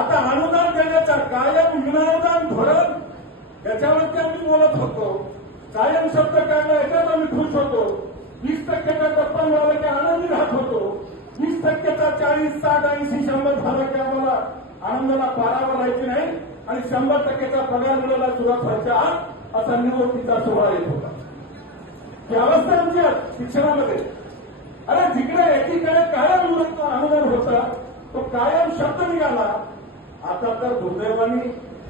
आता अनुदान देण्याचा कायम विनाअनुदान धोरण त्याच्यावरती आम्ही बोलत होतो. कायम शब्द काढला याच्यात आम्ही खुश होतो. वीस टक्क्याचा टप्पा मिळाला की आनंदी राहत होतो. वीस टक्क्याचा चाळीस साठ ऐंशी शंभर झाला की आम्हाला आनंदाला पारावर राहायची नाही आणि शंभर टक्क्याचा पगार मिळाला सुरुवात व्हायच्या आत असा निवृत्तीचा सोहळा येत होता. ही अवस्था आमची शिक्षणामध्ये. अरे जिकडे एकीकडे कायम अनुदान होता तो कायम शब्द निघाला. आता तर दुर्दैवानी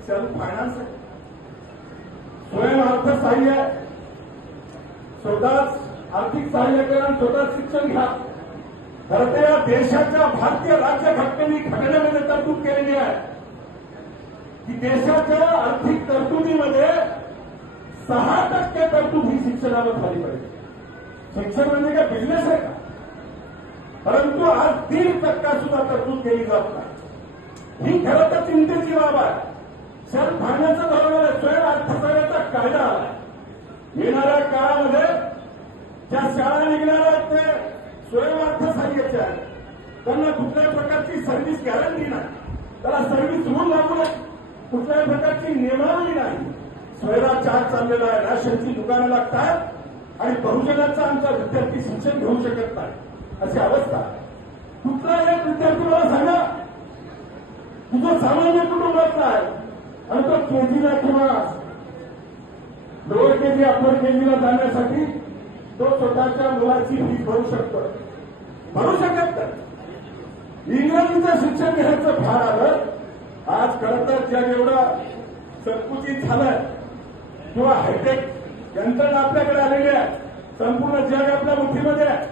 सेल्फ फायनान्स आहे. स्वयं अर्थसहाय्य आहे. स्वतःच आर्थिक सहाय्य करा आणि स्वतःच शिक्षण घ्या. खरं तर या देशाच्या भारतीय राज्य घटनेने घटनेमध्ये तरतूद केलेली आहे. की देशाच्या आर्थिक तरतुदीमध्ये सहा टक्के तरतूद ही शिक्षणावर झाली पाहिजे. शिक्षण म्हणजे काय? बिझनेस आहे का? परंतु आज दीड टक्का सुद्धा तरतूद केली जात नाही. ही खरं तर चिंतेची बाब आहे. सर फायनान्स धोरण आहे. स्वयं अर्थसहाय्याचा कायदा आला येणाऱ्या काळामध्ये ज्या शाळा निघणार आहेत ते स्वयं अर्थसहाय्याच्या आहेत. त्यांना कुठल्याही प्रकारची सर्व्हिस गॅरंटी नाही. त्याला सर्व्हिस रूल लागू नाही. कुठल्याही प्रकारची नियमावली नाही. स्वयला चार्ज चाललेला आहे राशनची दुकानं लागतात आणि बहुजनाचा आमचा विद्यार्थी शिक्षण घेऊ शकत नाही. अशी अवस्था कुठला एक विद्यार्थी मला सांगा की जो सामान्य कुटुंबातला आहे आणि तो केजीला किंवा लोअर केजी अप्पर केजीला जाण्यासाठी तो स्वतःच्या मुलाची फी भरू शकतो. भरू शकत नाही. इंग्रजीचं शिक्षण घ्यायचं फार आलं. आज खरंतर जग एवढा संकुचित झालाय किंवा हायटेक यंत्रणा आपल्याकडे आलेली आहे संपूर्ण जग आपल्या मुठीमध्ये आहे.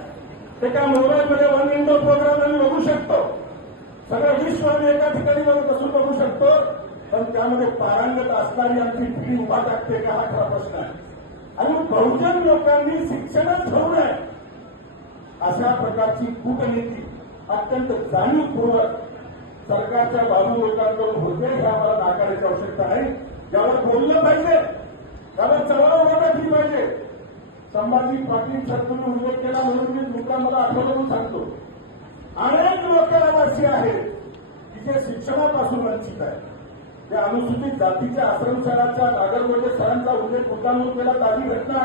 ते काय मोबाईलमध्ये वन विंडो प्रोग्राम आम्ही बघू शकतो सगळं विश्व आम्ही एका ठिकाणी बसून बघू शकतो. पण त्यामध्ये पारंगत असणारी आमची पिढी उभा टाकते का हा खरा प्रश्न आहे. आणि बहुजन लोकांनी शिक्षणच घेऊ नये. अशा प्रकारची कूटनीती अत्यंत जाणीवपूर्वक सरकारच्या बाजू लोकांकडून होते हे आम्हाला नाकारण्याची आवश्यकता आहे. यावर बोललं पाहिजे. त्यावर चळवळ उभा टाकली पाहिजे? संभाजी पाटील सर उल्लेख केला म्हणून मी तुमचा मला आठवलं म्हणून सांगतो. अनेक लोक अशी आहेत. की जे शिक्षणापासून वंचित आहेत. त्या अनुसूचित जातीच्या आश्रमशाळाच्या नागरगोजे सरांचा उल्लेख मुद्दामून केला ताजी घटना.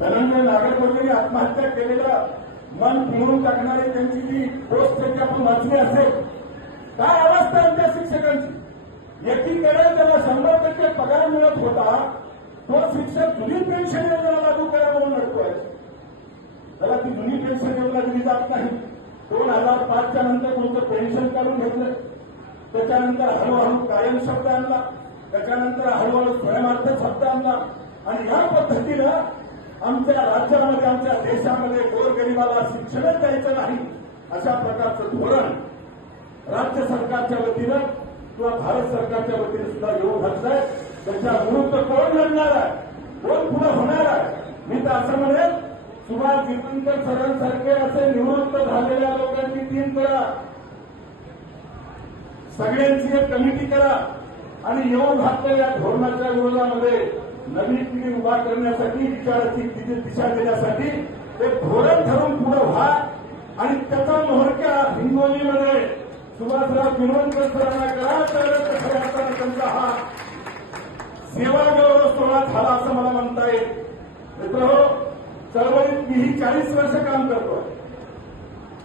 धनंजय नागरगोजेने आत्महत्या केलेलं मन पिळून टाकणारी त्यांची जी पोस्ट त्यांची आपण वाचली असेल काय अवस्था आहे त्या शिक्षकांची? एकीकडे त्याला शंभर टक्के पगार मिळत होता तो शिक्षक जुनी पेन्शन योजना लागू करा म्हणून लढतोय त्याला ती जुनी पेन्शन योजना दिली जात नाही. दोन हजार पाचच्या नंतर तुमचं पेन्शन काढून घेतलं. त्याच्यानंतर हळूहळू कायम शब्द आणला. त्याच्यानंतर हळूहळू स्वयंअर्थ शब्द आणला. आणि या पद्धतीनं आमच्या राज्यामध्ये आमच्या देशामध्ये गोरगरिबाला शिक्षणच द्यायचं नाही अशा प्रकारचं धोरण राज्य सरकारच्या वतीनं किंवा भारत सरकारच्या वतीनं सुद्धा येऊ घातलंय. त्याच्या विरुद्ध कोण लढणार आहे? कोण पुढे होणार आहे? मी तर असं म्हणेल सुभाष विपिनकर सरांसारखे असे निवृत्त झालेल्या लोकांची टीम करा. सगळ्यांची एक कमिटी करा. आणि येऊन घातलेल्या धोरणाच्या विरोधामध्ये नवी पिढी उभा करण्यासाठी विचाराची दिशा- दिशा देण्यासाठी ते धोरण ठरवून पुढे व्हा. आणि त्याचा मोहरक्या हिंगोलीमध्ये सुभाषराव पिनवणकर सरांना करा तरच खऱ्या अर्थानं त्यांचा हा सेवा गौरव सोहळा झाला असं मला म्हणता येईल. मित्र चळवळीत मीही चाळीस वर्ष काम करतोय.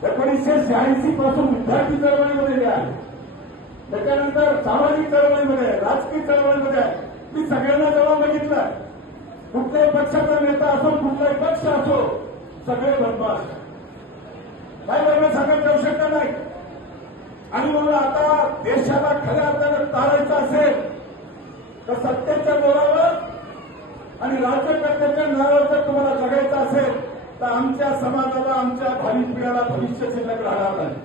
एकोणीसशे शहाऐंशी पासून विद्यार्थी चळवळीमध्ये मी आहे. त्याच्यानंतर सामाजिक चळवळीमध्ये राजकीय चळवळीमध्ये मी सगळ्यांना जवळ बघितलं कुठल्याही पक्षाचा नेता असो कुठलाही पक्ष असो सगळे बदमाश. काय वेगळं सांगत जाऊ शकत नाही. आणि म्हणून आता देशाला खऱ्या अर्थानं तारायचं असेल तर सत्तेच्या जोरावर आणि राज्यकर्त्याच्या नावावर जर तुम्हाला जगायचं असेल तर आमच्या समाजाला आमच्या भावी पिढ्याला भविष्य शिल्लक राहणार नाही.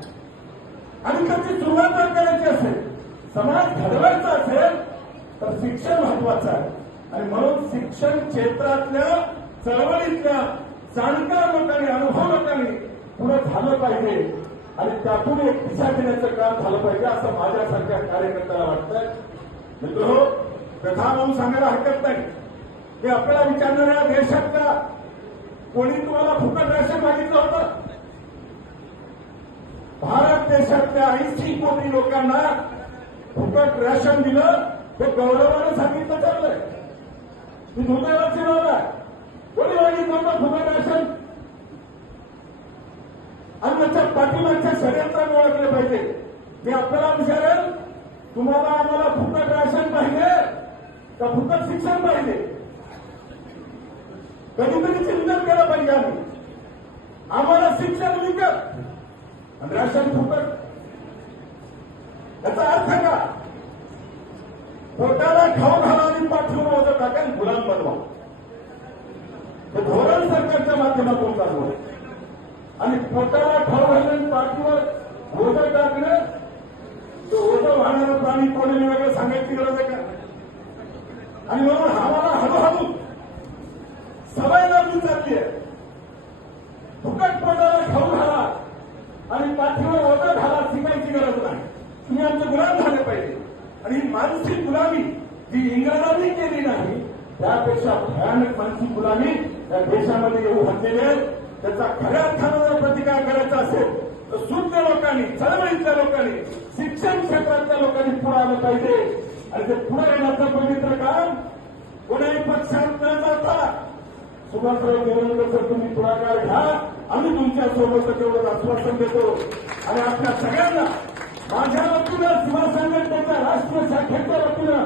आणि त्याची सुरुवात जर करायची असेल समाज घडवायचा असेल तर शिक्षण महत्वाचं आहे. आणि म्हणून शिक्षण क्षेत्रातल्या चळवळीतल्या जाणकार लोकांनी अनुभव लोकांनी पुढे झालं पाहिजे. आणि त्यातून एक दिशा देण्याचं काम झालं पाहिजे असं माझ्यासारख्या कार्यकर्त्याला वाटतंय. मित्र कथा म्हणून सांगायला हरकत नाही. हे आपल्याला विचारणाऱ्या देशातल्या कोणी तुम्हाला फुकट राशन मागितलं होतं? भारत देशातल्या ऐंशी कोटी लोकांना फुकट राशन दिलं हे गौरवानं सांगितलं चाललंय. ती दुर्दैवाची बाब आहे. कोणी मागितलं होतं फुकट राशन? आणि त्याच्या पाठीमागच्या षडयंत्राने ओळखले पाहिजे. मी आपल्याला विचारेल तुम्हाला आम्हाला फुकट राशन पाहिजे का फुकट शिक्षण पाहिजे? कधीतरी चिंतन केलं पाहिजे आम्ही. आम्हाला शिक्षण विकत आणि राशन फुकट. याचा अर्थ का पोटाला खाऊ घाला आणि पाठवून होतं टाका गुलाम बनवा. हे धोरण सरकारच्या माध्यमातून चालू आहे. आणि पोटाला खाऊ घालून पाठीवर ओझं टाकणं ते ओझं वाहणारं प्राणी कोणी वेगळं सांगायची गरज आहे का? आणि म्हणून आम्हाला हळूहळू सवय लावली चालली आहे फुकट पोटाला खाऊ घाला आणि पाठीवर ओझं घाला शिकायची गरज नाही तुम्ही आमचे गुलाम झाले पाहिजे आणि ही मानसिक गुलामी जी इंग्रजांनी केली नाही त्यापेक्षा भयानक मानसिक गुलामी या देशामध्ये येऊ घातलेली आहे त्याचा खऱ्या अर्थानं जर प्रतिकार करायचा असेल तर शुद्ध लोकांनी चळवळीतल्या लोकांनी शिक्षण क्षेत्रातल्या लोकांनी पुढे आलं पाहिजे. आणि ते पुढे येण्याचं पवित्र काम कोणाही पक्षात न जाता सुभाषराव देवेंद्र सर तुम्ही पुढाकार घ्या. आम्ही तुमच्यासोबत तेवढं आश्वासन देतो. आणि आपल्या सगळ्यांना माझ्या वतीनं शिवसंघटनेच्या राष्ट्रीय शाखेच्या वतीनं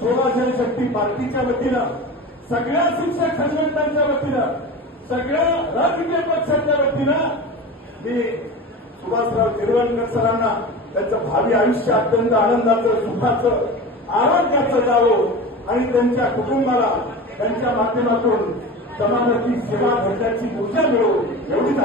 सेवा जनशक्ती पार्टीच्या वतीनं सगळ्या शिक्षक संघटनांच्या वतीनं सगळ्या राजकीय पक्षांच्या वतीनं मी सुभाषराव तिरुवनकर सरांना त्यांचं भावी आयुष्य अत्यंत आनंदाचं सुखाचं आरोग्याचं जावं आणि त्यांच्या कुटुंबाला त्यांच्या माध्यमातून समाजाची सेवा घडण्याची ऊर्जा मिळो एवढीच